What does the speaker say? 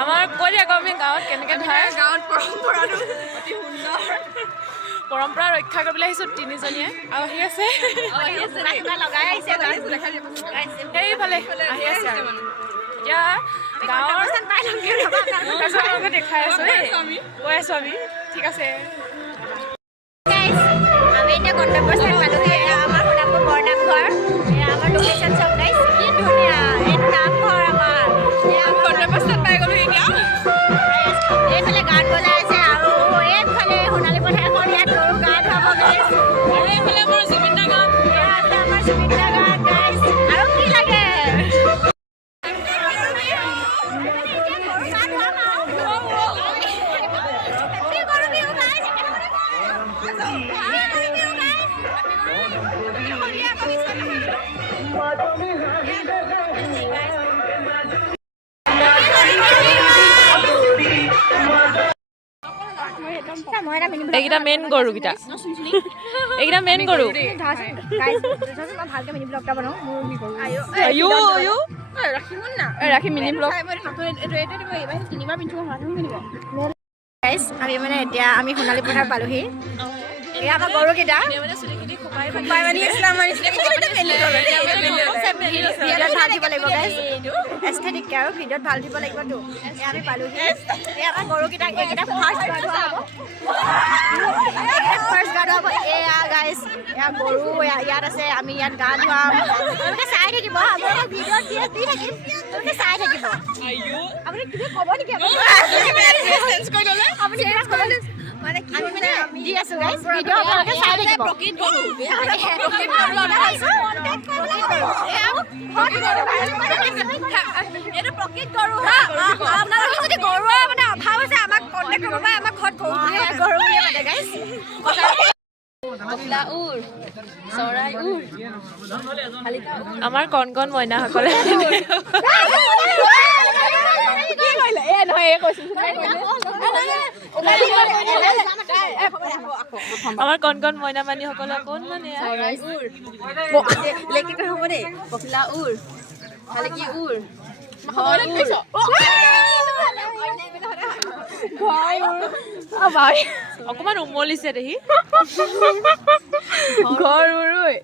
আমাৰ কৈ দিয়া আমি গাঁৱত কেনেকৈ ধৰে গাঁৱত পৰম্পৰাটো অতি সুন্দৰ পৰম্পৰা ৰক্ষা কৰিবলৈ আহিছোঁ তিনিজনীয়ে আৰু আহি আছে লগাই আহিছে সেইফালে আহি আছে আৰু এতিয়া গাঁৱৰ দেখাই আছোঁ দেই কৈ আছোঁ আমি ঠিক আছে আমি এতিয়া গন্তব্যস্থান পালোহি আমাৰ সোণাপুৰ বৰনামঘৰ আমাৰ লোকেশ্যন চাওক গাইছ কি ধুনীয়া এইটো নামঘৰ আমাৰ গন্তব্যস্থান পাই গ'লো এতিয়া এইফালে গান বজাই আছে আৰু এইফালে সোণালী পথাৰখন ইয়াত গৰু গা ধুৱাব গাইছ আৰু এইফালে আমাৰ জুবিনদা গাঁও আছে আমাৰ জুবিনদা গাঁও গাইছ আৰু কি লাগে এইকেইটা মেইন গৰুকেইটা এইকেইটা মেইন গৰু ভালকে মিনি ব্লগ এটা বনাওঁ ৰাখি মিনি ব্লগ আমি মানে এতিয়া আমি সোণালী পথাৰ পালোহি এয়া আমাৰ গৰুকেইটা ভাল দিব লাগিব এস্থেটিক আৰু ভিডিঅ'ত ভাল দিব লাগিবতো এয়া আমি পালোহি এয়া আমাৰ গৰুকেইটাক এইকেইটা ফাৰ্ষ্ট গা ধোৱা হ'ব এয়া গাইজ এয়া গৰু ইয়াত আছে আমি ইয়াত গা ধুৱাম আপোনালোকে চাই থাকিব আপোনালোকে ভিডিঅ'ত দি থাকিম আপোনালোকে চাই থাকিব আপুনি কিবা ক'ব নেকি আপুনি মানে কি মানে দি আছো গাইজ ভিডিঅ' আপোনালোকে চাই থাকিব প্ৰকৃত গৰু এইটো প্ৰকৃত গৰু আপোনালোকৰ যদি গৰুৰ মানে অভাৱ আছে আমাক কণ্টেক্ট কৰিব পাৰে আমাক ঘৰত গৰু বুলিয়ে মাতে গাইজ আমাৰ কণ কণ মইনাসকলে আমাৰ কণ কণ মইনা মানিসকলে অকণমান হ'ব দেই পখিলা উৰ শালিকি উৰ অকণমান উমলিছে দেহি ঘৰ উৰুই